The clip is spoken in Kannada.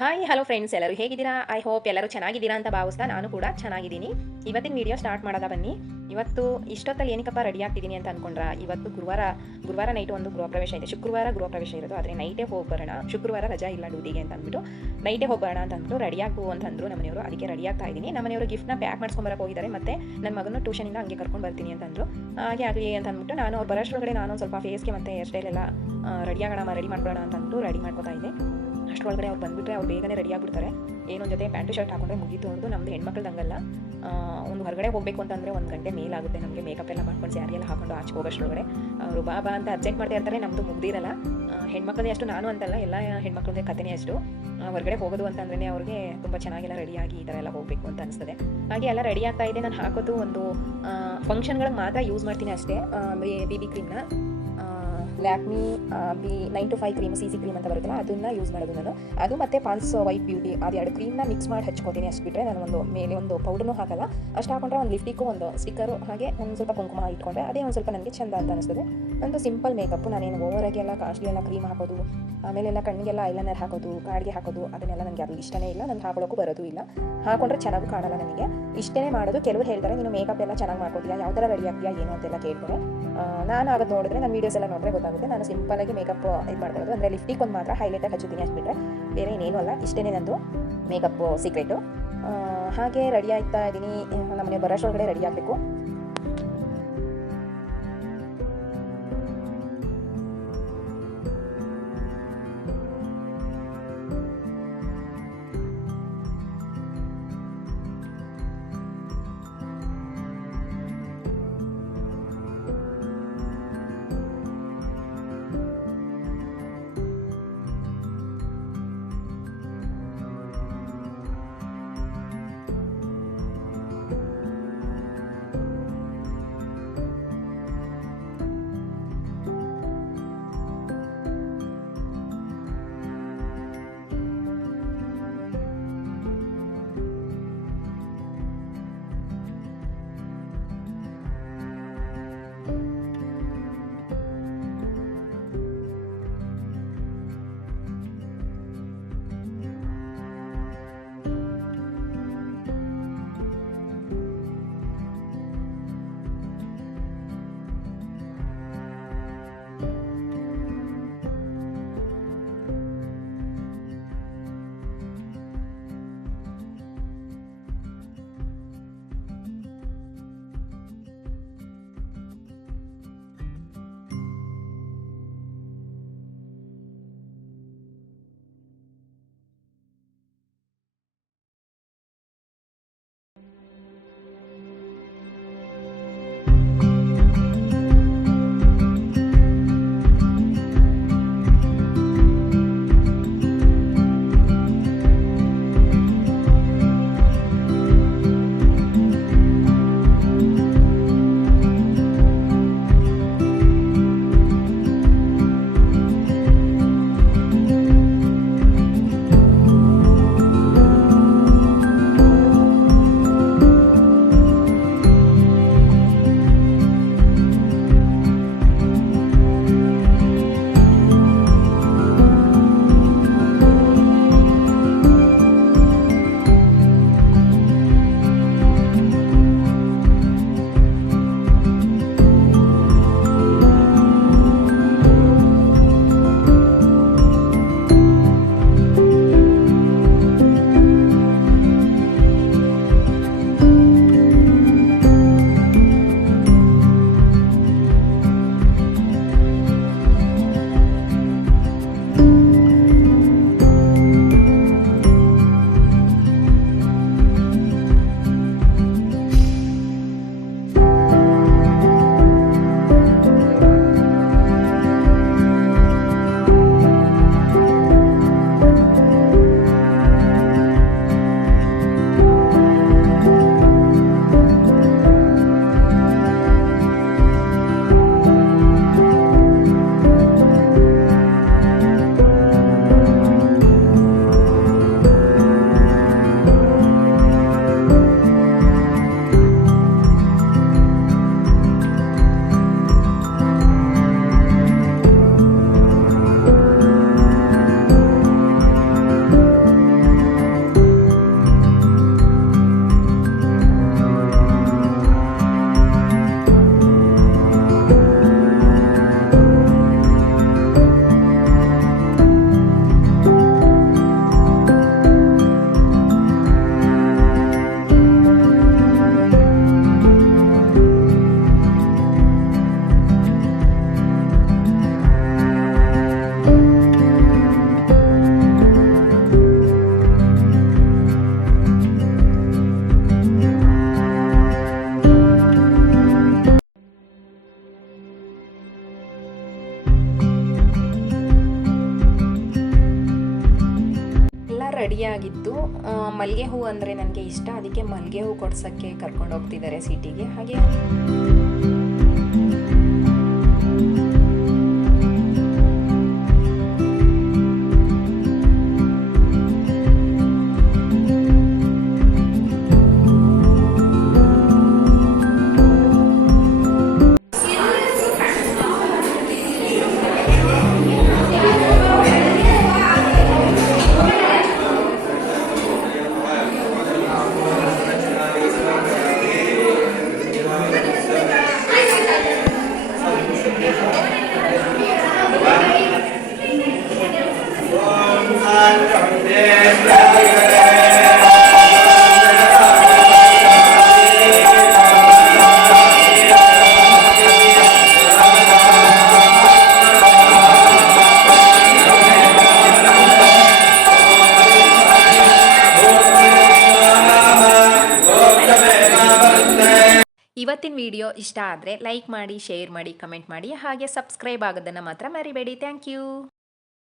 ಹಾಯ್ ಹಲೋ ಫ್ರೆಂಡ್ಸ್, ಎಲ್ಲರೂ ಹೇಗಿದ್ದೀರಾ? ಐ ಹೋಪ್ ಎಲ್ಲರೂ ಚೆನ್ನಾಗಿದ್ದೀರಾ ಅಂತ ಭಾವಿಸ್ತಾ ನಾನು ಕೂಡ ಚೆನ್ನಾಗಿದ್ದೀನಿ. ಇವತ್ತಿನ ವಿಡಿಯೋ ಸ್ಟಾರ್ಟ್ ಮಾಡೋದ ಬನ್ನಿ. ಇವತ್ತು ಇಷ್ಟೊತ್ತಲ್ಲಿ ಏನಕ್ಕಪ್ಪ ರೆಡಿ ಆಗ್ತಿದ್ದೀನಿ ಅಂತ ಅನ್ಕೊಂಡ್ರ, ಇವತ್ತು ಗುರುವಾರ ನೈಟ್ ಒಂದು ಗೃಹ ಪ್ರವೇಶ ಇದೆ. ಶುಕ್ರವಾರ ಗೃಹ ಪ್ರವೇಶ ಇರೋದು, ಆದರೆ ನೈಟೇ ಹೋಗಿ ಬರೋಣ, ಶುಕ್ರವಾರ ರಜಾ ಇಲ್ಲ ಡ್ಯೂಟಿಗೆ ಅಂತ ಅಂದ್ಬಿಟ್ಟು ನೈಟೇ ಹೋಗಿ ಬರೋಣ ಅಂತ ಅಂದ್ಬಿಟ್ಟು ರೆಡಿ ಆಗು ಅಂತಂದ್ರು ನಮ್ಮನೆಯವರು. ಅದಕ್ಕೆ ರೆಡಿ ಆಗ್ತಾ ಇದ್ದೀನಿ. ನಮ್ಮನೆಯವರು ಗಿಫ್ಟ್ನ ಪ್ಯಾಕ್ ಮಾಡ್ಸ್ಕೊಂಬರಕ್ಕೆ ಹೋಗಿದ್ದಾರೆ, ಮತ್ತೆ ನನ್ನ ಮಗನ ಟ್ಯೂಷನಿಂದ ಹಂಗೆ ಕರ್ಕೊಂಡು ಬರ್ತೀನಿ ಅಂತಂದ್ರು. ಹಾಗೆ ಆಗಲಿ ಅಂತ ಅಂದ್ಬಿಟ್ಟು ನಾನು ಅವ್ರು ಬರೋಷ್ಟರೊಳಗಡೆ ನಾನು ಒಂದು ಸ್ವಲ್ಪ ಫೇಸ್ಗೆ ಮತ್ತು ಹೇರ್ ಸ್ಟೈಲೆಲ್ಲ ರೆಡಿ ಮಾಡ್ಕೊಳ್ಳೋಣ ಅಂತ ಅಂದ್ಬಿಟ್ಟು ರೆಡಿ ಮಾಡ್ಕೊತಾ ಇದ್ದೆ. ಅಷ್ಟರೊಳಗಡೆ ಅವ್ರು ಬಂದುಬಿಟ್ರೆ ಅವ್ರು ಬೇಗನೆ ರೆಡಿ ಆಗಿಬಿಡ್ತಾರೆ. ಏನೊಂದು ಜೊತೆ ಪ್ಯಾಂಟು ಶರ್ಟ್ ಹಾಕೊಂಡ್ರೆ ಮುಗೀತು ಅನ್ನೋದು. ನಮ್ಮದು ಹೆಣ್ಮಕ್ಳದಂಗಲ್ಲ, ಒಂದು ಹೊರಗಡೆ ಹೋಗಬೇಕು ಅಂತಂದರೆ 1 ಗಂಟೆ ಮೇಲಾಗುತ್ತೆ ನಮಗೆ. ಮೇಕಪ್ ಎಲ್ಲ ಮಾಡ್ಕೊಂಡು ಸ್ಯಾರಿ ಎಲ್ಲ ಹಾಕೊಂಡು ಆಚೆ ಹೋಗೋಷ್ಟರೊಳಗಡೆ ಅವರು ಬಾಬಾ ಅಂತ ಅರ್ಜೆಂಟ್ ಮಾಡ್ತಾ ಇರ್ತಾರೆ. ನಮ್ಮದು ಮುಗ್ದಿರಲ್ಲ. ಹೆಣ್ಮಕ್ಳದೇ ಅಷ್ಟು ನಾನು ಅಂತಲ್ಲ, ಎಲ್ಲ ಹೆಣ್ಮಕ್ಳದೇ ಕಥೆನೇ ಅಷ್ಟು. ಹೊರಗಡೆ ಹೋಗೋದು ಅಂತಂದ್ರೆ ಅವ್ರಿಗೆ ತುಂಬ ಚೆನ್ನಾಗೆಲ್ಲ ರೆಡಿಯಾಗಿ ಈ ಥರ ಎಲ್ಲ ಹೋಗಬೇಕು ಅಂತ ಅನಿಸ್ತದೆ. ಹಾಗೆ ಎಲ್ಲ ರೆಡಿ ಆಗ್ತಾ ಇದೆ. ನಾನು ಹಾಕೋದು ಒಂದು ಫಂಕ್ಷನ್ಗಳಿಗೆ ಮಾತ್ರ ಯೂಸ್ ಮಾಡ್ತೀನಿ ಅಷ್ಟೇ. BB ಕ್ರೀಮ್ನ Lakme B9 to 5 cream, CC cream ಅಂತ ಬರುತ್ತಲ್ಲ, ಅದನ್ನು ಯೂಸ್ ಮಾಡೋದು ನಾನು. ಅದು ಮತ್ತು ಪಾಲ್ಸ್ ವೈಟ್ ಬ್ಯೂಟಿ, ಅದು 2 ಕ್ರೀಮ್ನ ಮಿಕ್ಸ್ ಮಾಡಿ ಹಚ್ಕೋತೀನಿ. ಅಷ್ಟು ಬಿಟ್ಟರೆ ನಾನು ಒಂದು ಮೇಲೆ ಒಂದು ಪೌಡರ್ನೂ ಹಾಕಲ್ಲ. ಅಷ್ಟು ಹಾಕೊಂಡ್ರೆ ಒಂದು ಲಿಫ್ಟಿಕ್ಕು, ಒಂದು ಸ್ಟಿಕ್ಕರು, ಹಾಗೆ ಒಂದು ಸ್ವಲ್ಪ ಕುಂಕುಮ ಇಟ್ಕೊಂಡ್ರೆ ಅದೇ ಒಂದು ಸ್ವಲ್ಪ ನನಗೆ ಚೆಂದ ಅಂತ ಅನಿಸ್ತದೆ. ನಂದು ಸಿಂಪಲ್ ಮೇಕಪ್ಪು. ನಾನೇನು ಓವರಾಗಿ ಎಲ್ಲ ಕಾಸ್ಟ್ಲಿ ಎಲ್ಲ ಕ್ರೀಮ್ ಹಾಕೋದು, ಆಮೇಲೆಲ್ಲ ಕಣ್ಣಿಗೆಲ್ಲ ಐಲೈನರ್ ಹಾಕೋದು, ಕಾಡಿಗೆ ಹಾಕೋದು, ಅದನ್ನೆಲ್ಲ ನನಗೆ ಅದು ಇಷ್ಟನೇ ಇಲ್ಲ. ನಾನು ಹಾಕೊಳ್ಳೋಕ್ಕೂ ಬರೋದು ಇಲ್ಲ. ಹಾಕೊಂಡ್ರೆ ಚೆನ್ನಾಗೂ ಕಾಣಲ್ಲ ನನಗೆ. ಇಷ್ಟೇ ಮಾಡೋದು. ಕೆಲವರು ಹೇಳ್ತಾರೆ ನೀನು ಮೇಕಪ್ ಎಲ್ಲ ಚೆನ್ನಾಗಿ ಮಾಡ್ಕೋತೀಯಾ, ಯಾವ ಥರ ರೆಡಿ ಆಗ್ತೀಯಾ ಏನು ಅಂತೆಲ್ಲ ಕೇಳ್ತಾರೆ. ನಾನು ಆಗೋದು ನೋಡಿದ್ರೆ, ನನ್ನ ವೀಡಿಯೋಸ್ ಎಲ್ಲ ನೋಡಿದ್ರೆ ಗೊತ್ತಾಗುತ್ತೆ. ನಾನು ಸಿಂಪಲಾಗಿ ಮೇಕಪ್ ಇದು ಮಾಡ್ಕೊಳ್ಳೋದು. ಅಂದರೆ ಲಿಫ್ಟಿಕ್ ಒಂದು ಮಾತ್ರ ಹೈಲೈಟಾಗಿ ಹಚ್ಚುತ್ತೀನಿ, ಅಷ್ಟು ಬಿಟ್ಟರೆ ಬೇರೆ ಇನ್ನೇನು ಅಲ್ಲ. ಇಷ್ಟೇ ನಂದು ಮೇಕಪ್ಪು ಸೀಕ್ರೆಟು. ಹಾಗೆ ರೆಡಿ ಆಗ್ತಾ ಇದ್ದೀನಿ. ನಮ್ಮನೆ ಬರೋಷ್ಟೊಳಗಡೆ ರೆಡಿ ಆಗಬೇಕು. ರೆಡಿಯಾಗಿತ್ತು. ಮಲ್ಲಿಗೆ ಹೂ ಅಂದರೆ ನನಗೆ ಇಷ್ಟ, ಅದಕ್ಕೆ ಮಲ್ಲಿಗೆ ಹೂ ಕೊಡ್ಸೋಕ್ಕೆ ಕರ್ಕೊಂಡು ಹೋಗ್ತಿದ್ದಾರೆ ಸಿಟಿಗೆ. ಹಾಗೆ ಇವತ್ತಿನ ವಿಡಿಯೋ ಇಷ್ಟ ಆದರೆ ಲೈಕ್ ಮಾಡಿ, ಶೇರ್ ಮಾಡಿ, ಕಮೆಂಟ್ ಮಾಡಿ, ಹಾಗೆ ಸಬ್ಸ್ಕ್ರೈಬ್ ಆಗೋದನ್ನು ಮಾತ್ರ ಮರಿಬೇಡಿ. Thank you.